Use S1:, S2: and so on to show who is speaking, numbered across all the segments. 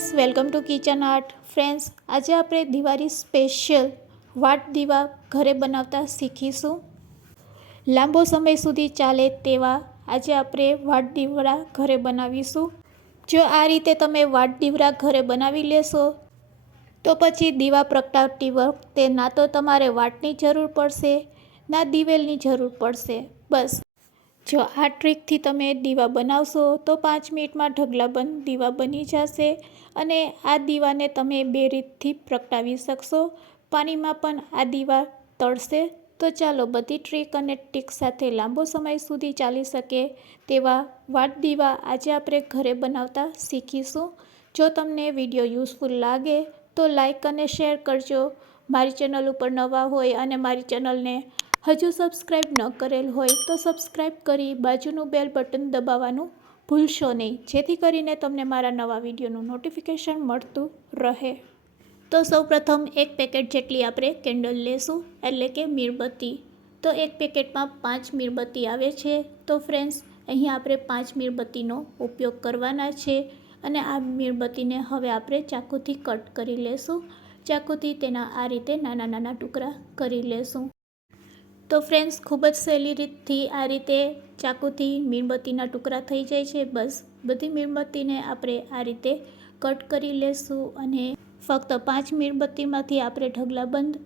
S1: Friends, welcome to kitchen art. Friends, આજે આપણે Diwali special વાટ દીવા ઘરે બનાવતા શીખીશું. લાંબો સમય સુધી ચાલે તેવા આજે આપણે વાટ દીવડા ઘરે બનાવીશું. જો આ રીતે તમે વાટ દીવડા ઘરે બનાવી લેશો, તો પછી દીવા પ્રગટાવતી વખતે ના તો તમારે વાટની જરૂર પડશે, ના દિવેલની જરૂર પડશે. બસ. જો આ ટ્રીકથી તમે દીવા બનાવશો, તો પાંચ મિનિટમાં ઢગલાબંધ દીવા બની જશે અને આ દીવાને તમે બે રીતથી પ્રગટાવી શકશો. પાણીમાં પણ આ દીવા તળશે. તો ચાલો બધી ટ્રીક અને ટીક સાથે લાંબો સમય સુધી ચાલી શકે તેવા વાટ દીવા આજે આપણે ઘરે બનાવતા શીખીશું. જો તમને વીડિયો યુઝફુલ લાગે તો લાઈક અને શેર કરજો. મારી ચેનલ ઉપર નવા હોય અને મારી ચેનલને હજુ સબસ્ક્રાઈબ ન કરેલ હોય તો સબસ્ક્રાઈબ કરી બાજુનું બેલ બટન દબાવવાનું ભૂલશો નહીં. જેથી કરીને તમને મારા નવા વિડીયોનું નોટિફિકેશન મળતું રહે. તો સૌપ્રથમ એક પેકેટ જેટલી આપણે કેન્ડલ લેશું, એટલે કે મીણબત્તી. તો એક પેકેટમાં પાંચ મીણબત્તી આવે છે. તો ફ્રેન્ડ્સ અહીં આપણે પાંચ મીણબત્તીનો ઉપયોગ કરવાના છે. અને આ મીણબત્તીને હવે આપણે ચાકુથી કટ કરી લેશું. ચાકુથી તેના આ રીતે નાના નાના ટુકડા કરી લેશું. તો ફ્રેન્ડ્સ ખૂબ જ સહેલી રીતથી આ રીતે ચાકુથી મીણબત્તીના ટુકડા થઈ જાય છે. બસ, બધી મીણબત્તીને આપણે આ રીતે કટ કરી લેશું અને ફક્ત પાંચ મીણબત્તીમાંથી આપણે ઢગલા બંધ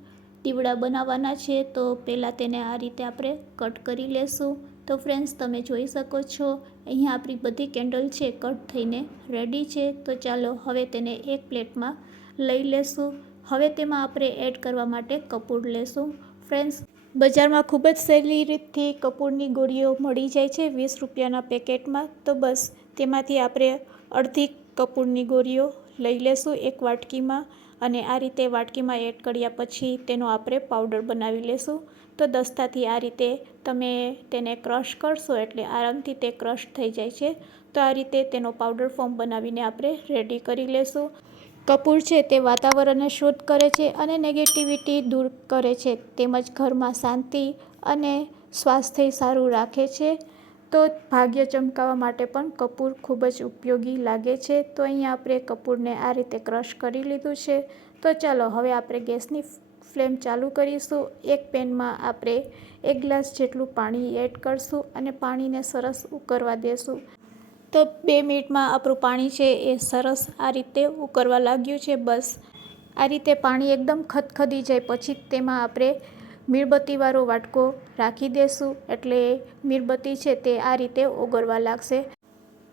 S1: દીવડા બનાવવાના છે. તો પહેલાં તેને આ રીતે આપણે કટ કરી લેશું. તો ફ્રેન્ડ્સ તમે જોઈ શકો છો, અહીંયા આપણી બધી કેન્ડલ છે, કટ થઈને રેડી છે. તો ચાલો, હવે તેને એક પ્લેટમાં લઈ લેશું. હવે તેમાં આપણે એડ કરવા માટે કપૂર લેશું. ફ્રેન્ડ્સ, બજારમાં ખૂબ જ સહેલી રીતથી કપૂરની ગોળીઓ મળી જાય છે વીસ રૂપિયાના પેકેટમાં. તો બસ, તેમાંથી આપણે અડધી કપૂરની ગોળીઓ લઈ લેશું એક વાટકીમાં અને આ રીતે વાટકીમાં એડ કર્યા પછી તેનો આપણે પાવડર બનાવી લેશું. તો દસ્તાથી આ રીતે તમે તેને ક્રશ કરશો એટલે આરામથી તે ક્રશ થઈ જાય છે. તો આ રીતે તેનો પાવડર ફોર્મ બનાવીને આપણે રેડી કરી લેશું. કપૂર છે તે વાતાવરણને શુદ્ધ કરે છે અને નેગેટિવિટી દૂર કરે છે. તેમજ ઘરમાં શાંતિ અને સ્વાસ્થ્ય સારું રાખે છે. તો ભાગ્ય ચમકાવવા માટે પણ કપૂર ખૂબ જ ઉપયોગી લાગે છે. તો અહીંયા આપણે કપૂરને આ રીતે ક્રશ કરી લીધું છે. તો ચાલો હવે આપણે ગેસની ફ્લેમ ચાલુ કરીશું. એક પેનમાં આપણે એક ગ્લાસ જેટલું પાણી એડ કરશું અને પાણીને સરસ ઉકળવા દેશું. તો બે મિનિટમાં આપણું પાણી છે એ સરસ આ રીતે ઉકળવા લાગ્યું છે, બસ. આ રીતે પાણી એકદમ ખદખદી જાય, પછી તેમાં આપણે મીણબત્તીવાળો વાટકો રાખી દેશું, એટલે મીણબત્તી છે તે આ રીતે ઓગળવા લાગશે.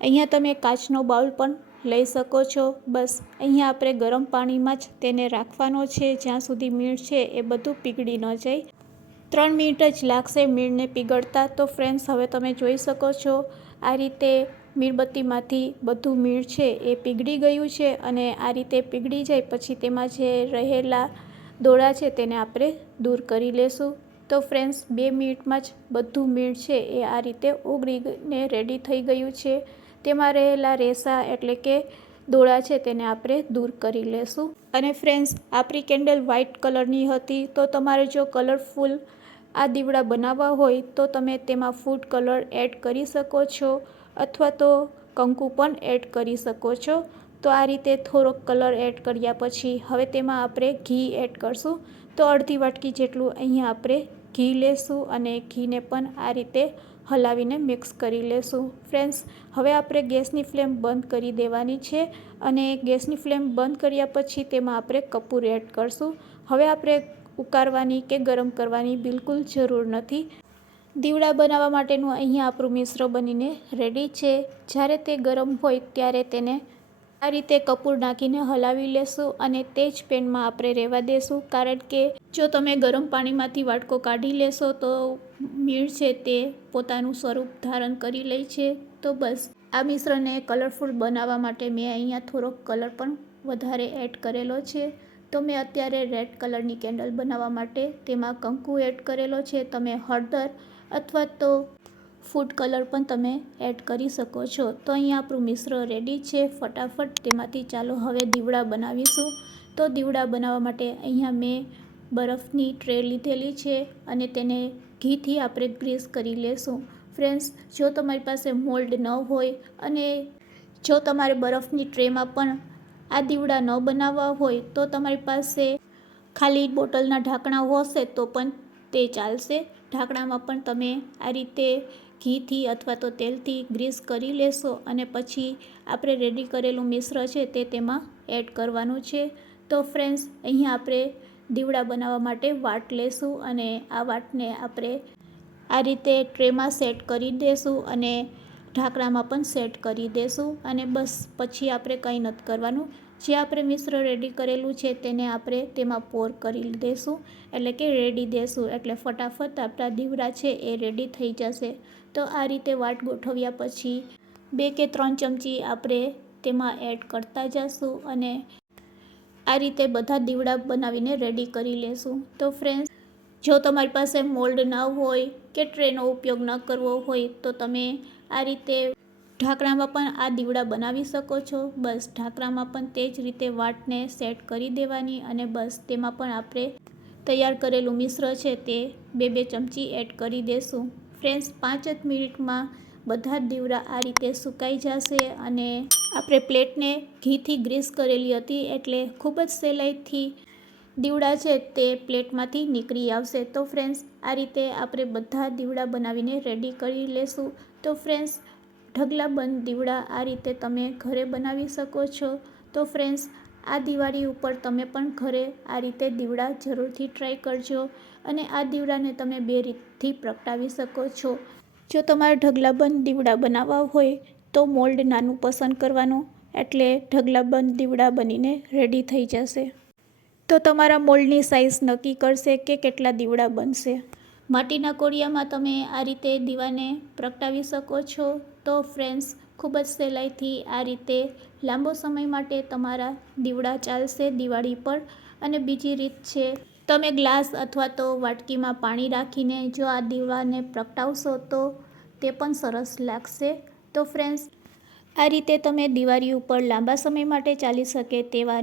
S1: અહીંયા તમે કાચનો બાઉલ પણ લઈ શકો છો, બસ. અહીંયા આપણે ગરમ પાણીમાં જ તેને રાખવાનો છે, જ્યાં સુધી મીણ છે એ બધું પીગળી ન જાય. ત્રણ મિનિટ જ લાગશે મીણને પીગળતા, તો ફ્રેન્ડ્સ હવે તમે જોઈ શકો છો આ રીતે મીણબત્તીમાંથી બધું મીણ છે એ પીગળી ગયું છે અને આ રીતે પીગળી જાય પછી તેમાં જે રહેલા દોડા છે તેને આપણે દૂર કરી લેશું. તો ફ્રેન્ડ્સ, બે મિનિટમાં જ બધું મીણ છે એ આ રીતે ઓગળીને રેડી થઈ ગયું છે. તેમાં રહેલા રેસા એટલે કે દોડા છે તેને આપણે દૂર કરી લેશું. અને ફ્રેન્ડ્સ, આપણી કેન્ડલ વ્હાઇટ કલરની હતી તો તમારે જો કલરફુલ આ દીવડા બનાવવા હોય તો તમે તેમાં ફૂડ કલર એડ કરી શકો છો. અથવા તો કંકુ પણ એડ કરી શકો છો. તો આ રીતે થોડોક કલર એડ કર્યા પછી હવે તેમાં આપણે ઘી એડ કરશું. તો અડધી વાટકી જેટલું અહીંયા આપણે ઘી લેશું અને ઘીને પણ આ રીતે હલાવીને મિક્સ કરી લેશું. ફ્રેન્ડ્સ, હવે આપણે ગેસની ફ્લેમ બંધ કરી દેવાની છે અને ગેસની ફ્લેમ બંધ કર્યા પછી તેમાં આપણે કપૂર એડ કરશું. હવે આપણે ઉકાળવાની કે ગરમ કરવાની બિલકુલ જરૂર નથી. દીવડા બનાવવા માટેનું અહીંયા આપણું મિશ્ર બનીને રેડી છે. જ્યારે તે ગરમ હોય ત્યારે તેને આ રીતે કપૂર નાખીને હલાવી લેશું અને તે જ પેનમાં આપણે રહેવા દેશું. કારણ કે જો તમે ગરમ પાણીમાંથી વાટકો કાઢી લેશો તો મીણ છે તે પોતાનું સ્વરૂપ ધારણ કરી લે છે. તો બસ, આ મિશ્રને કલરફુલ બનાવવા માટે મેં અહીંયા થોડોક કલર પણ વધારે એડ કરેલો છે. તો મેં અત્યારે રેડ કલરની કેન્ડલ બનાવવા માટે તેમાં કંકુ એડ કરેલો છે. તમે હળદર અથવા તો ફૂડ કલર પણ તમે એડ કરી શકો છો. તો અહીં આપણું મિશ્ર રેડી છે. ફટાફટ તેમાંથી ચાલો હવે દીવડા બનાવીશું. તો દીવડા બનાવવા માટે અહીંયા મેં બરફની ટ્રે લીધેલી છે અને તેને ઘીથી આપણે ગ્રીસ કરી લેશું. ફ્રેન્ડ્સ જો તમારી પાસે મોલ્ડ ન હોય અને જો તમારે બરફની ટ્રેમાં પણ આ દીવડા ન બનાવવા હોય, તો તમારી પાસે ખાલી બોટલના ઢાંકણા હશે તો પણ તે ચાલશે. ઢાંકણામાં પણ તમે આ રીતે ઘીથી અથવા તો તેલથી ગ્રીસ કરી લેશો અને પછી આપણે રેડી કરેલું મિશ્ર છે તે તેમાં એડ કરવાનું છે. તો ફ્રેન્ડ્સ અહીંયા આપણે દીવડા બનાવવા માટે વાટ લેશું અને આ વાટને આપણે આ રીતે ટ્રેમાં સેટ કરી દેશું અને ઢાંકણામાં પણ સેટ કરી દેશું અને બસ, પછી આપણે કંઈ નથી કરવાનું. જે આપણે મિશ્ર રેડી કરેલું છે તેને આપણે તેમાં પોર કરી દેશું. એટલે કે રેડી દેશું. એટલે ફટાફટ આપણા દીવડા છે એ રેડી થઈ જશે. તો આ રીતે વાટ ગોઠવ્યા પછી બે કે ત્રણ ચમચી આપણે તેમાં એડ કરતા જશું અને આ રીતે બધા દીવડા બનાવીને રેડી કરી લેશું. તો ફ્રેન્ડ્સ જો તમારી પાસે મોલ્ડ ન હોય કે ટ્રેનો ઉપયોગ ન કરવો હોય તો તમે આ રીતે ઢાંકણામાં પણ આ દીવડા બનાવી શકો છો. બસ ઢાંકણામાં પણ તે જ રીતે વાટને સેટ કરી દેવાની અને બસ તેમાં પણ આપણે તૈયાર કરેલું મિશ્ર છે તે બે બે ચમચી એડ કરી દેશું. ફ્રેન્ડ્સ, પાંચ જ મિનિટમાં બધા જ દીવડા આ રીતે સુકાઈ જશે અને આપણે પ્લેટને ઘીથી ગ્રીસ કરેલી હતી એટલે ખૂબ જ સહેલાઈથી દીવડા છે તે પ્લેટમાંથી નીકળી આવશે. તો ફ્રેન્ડ્સ, આ રીતે આપણે બધા દીવડા બનાવીને રેડી કરી લેશું. તો ફ્રેન્ડ્સ ઢગલાબંધ દીવડા આ રીતે તમે ઘરે બનાવી શકો છો. તો ફ્રેન્ડ્સ, આ દિવાળી ઉપર તમે પણ ઘરે આ રીતે દીવડા જરૂરથી ટ્રાય કરજો અને આ દીવડાને તમે બે રીતથી પ્રગટાવી શકો છો. જો તમારે ઢગલાબંધ દીવડા બનાવવા હોય તો મોલ્ડ નાનું પસંદ કરવાનું એટલે ઢગલાબંધ દીવડા બનીને રેડી થઈ જશે. તો તમારા મોલ્ડની સાઇઝ નક્કી કરશે કે કેટલા દીવડા બનશે? માટીના કોડિયામાં તમે આ રીતે દીવાને પ્રગટાવી શકો છો. તો ફ્રેન્ડ્સ, ખૂબ જ સહેલાઈથી આ રીતે લાંબો સમય માટે તમારા દીવડા ચાલશે દિવાળી પર. અને બીજી રીત છે, તમે ગ્લાસ અથવા તો વાટકીમાં પાણી રાખીને જો આ દીવાને પ્રગટાવશો તો તે પણ સરસ લાગશે. તો ફ્રેન્ડ્સ, આ રીતે તમે દિવાળી ઉપર લાંબા સમય માટે ચાલી શકે તેવા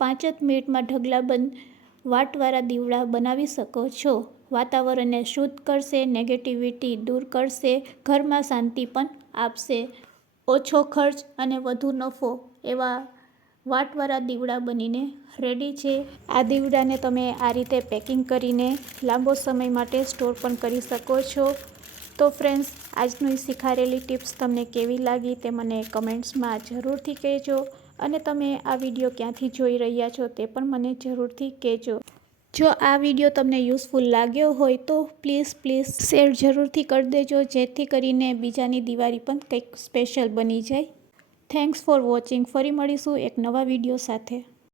S1: પાંચ જ મિનિટમાં ઢગલાબંધ વાટવાળા દીવડા બનાવી શકો છો. વાતાવરણને શુદ્ધ કરશે નેગેટિવિટી દૂર કરશે, ઘરમાં શાંતિ પણ આપશે. ઓછો ખર્ચ અને વધુ નફો એવા વાટવાળા દીવડા બનીને રેડી છે. આ દીવડાને તમે આ રીતે પેકિંગ કરીને લાંબો સમય માટે સ્ટોર પણ કરી શકો છો. તો ફ્રેન્ડ્સ આજની શીખારેલી ટિપ્સ તમને કેવી લાગી તે મને કમેન્ટ્સમાં જરૂરથી કહેજો. અને તમે આ વીડિયો ક્યાંથી જોઈ રહ્યા છો તે પણ મને જરૂરથી કહેજો. જો આ વીડિયો તમને યુઝફુલ લાગ્યો હોય તો પ્લીઝ પ્લીઝ શેર જરૂરથી કરી દેજો, જેથી કરીને બીજાની દિવાળી પણ કંઈક સ્પેશિયલ બની જાય. Thanks for watching. ફરી મળીશું એક નવા વીડિયો સાથે.